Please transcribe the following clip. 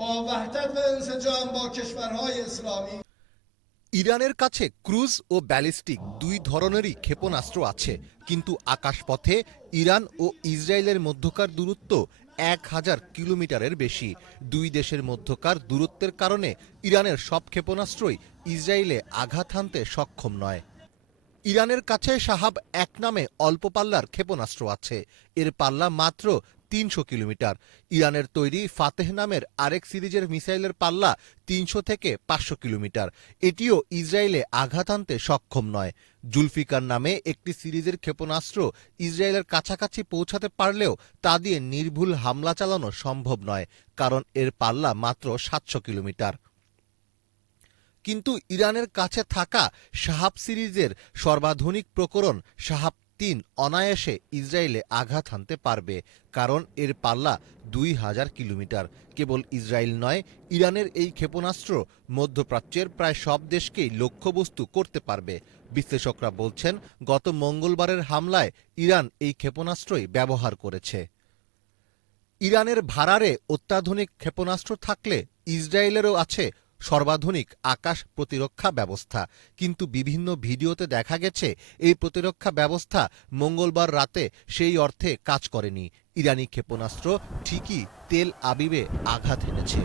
با وحدت و انسجام با کشورهای اسلامی ইরানের কাছে ক্রুজ ও ব্যালিস্টিক দুই ধরনেরই ক্ষেপণাস্ত্র আছে কিন্তু আকাশপথে ইরান ও ইসরায়েলের মধ্যকার দূরত্ব এক হাজার কিলোমিটারের বেশি দুই দেশের মধ্যকার দূরত্বের কারণে ইরানের সব ক্ষেপণাস্ত্রই ইসরায়েলে আঘাত হানতে সক্ষম নয় ইরানের কাছে সাহাব এক নামে অল্প পাল্লার ক্ষেপণাস্ত্র আছে এর পাল্লা মাত্র তিনশো কিলোমিটার। ইরানের তৈরি ফাতেহ নামের আরেক সিরিজের মিসাইলের পাল্লা তিনশো থেকে পাঁচশো কিলোমিটার। এটিও ইসরায়েলে আঘাত আনতে সক্ষম নয়। জুলফিকার নামে একটি সিরিজের ক্ষেপণাস্ত্র ইসরায়েলের কাছাকাছি পৌঁছাতে পারলেও তা দিয়ে নির্ভুল হামলা চালানো সম্ভব নয়, কারণ এর পাল্লা মাত্র সাতশো কিলোমিটার। কিন্তু ইরানের কাছে থাকা শাহাব সিরিজের সর্বাধুনিক প্রকরণ শাহাব তিন অনায়াসে ইসরায়েলে আঘাত হানতে পারবে, কারণ এর পাল্লা দুই হাজার কিলোমিটার। কেবল ইসরায়েল নয়, ইরানের এই ক্ষেপণাস্ত্র মধ্যপ্রাচ্যের প্রায় সব দেশকেই লক্ষ্যবস্তু করতে পারবে। বিশ্লেষকরা বলছেন, গত মঙ্গলবারের হামলায় ইরান এই ক্ষেপণাস্ত্রই ব্যবহার করেছে। ইরানের ভাড়ারে অত্যাধুনিক ক্ষেপণাস্ত্র থাকলে ইসরায়েলেরও আছে সর্বাধুনিক আকাশ প্রতিরক্ষা ব্যবস্থা। কিন্তু বিভিন্ন ভিডিওতে দেখা গেছে, এই প্রতিরক্ষা ব্যবস্থা মঙ্গলবার রাতে সেই অর্থে কাজ করেনি। ইরানি ক্ষেপণাস্ত্র ঠিকই তেল আবিবে আঘাত এনেছে।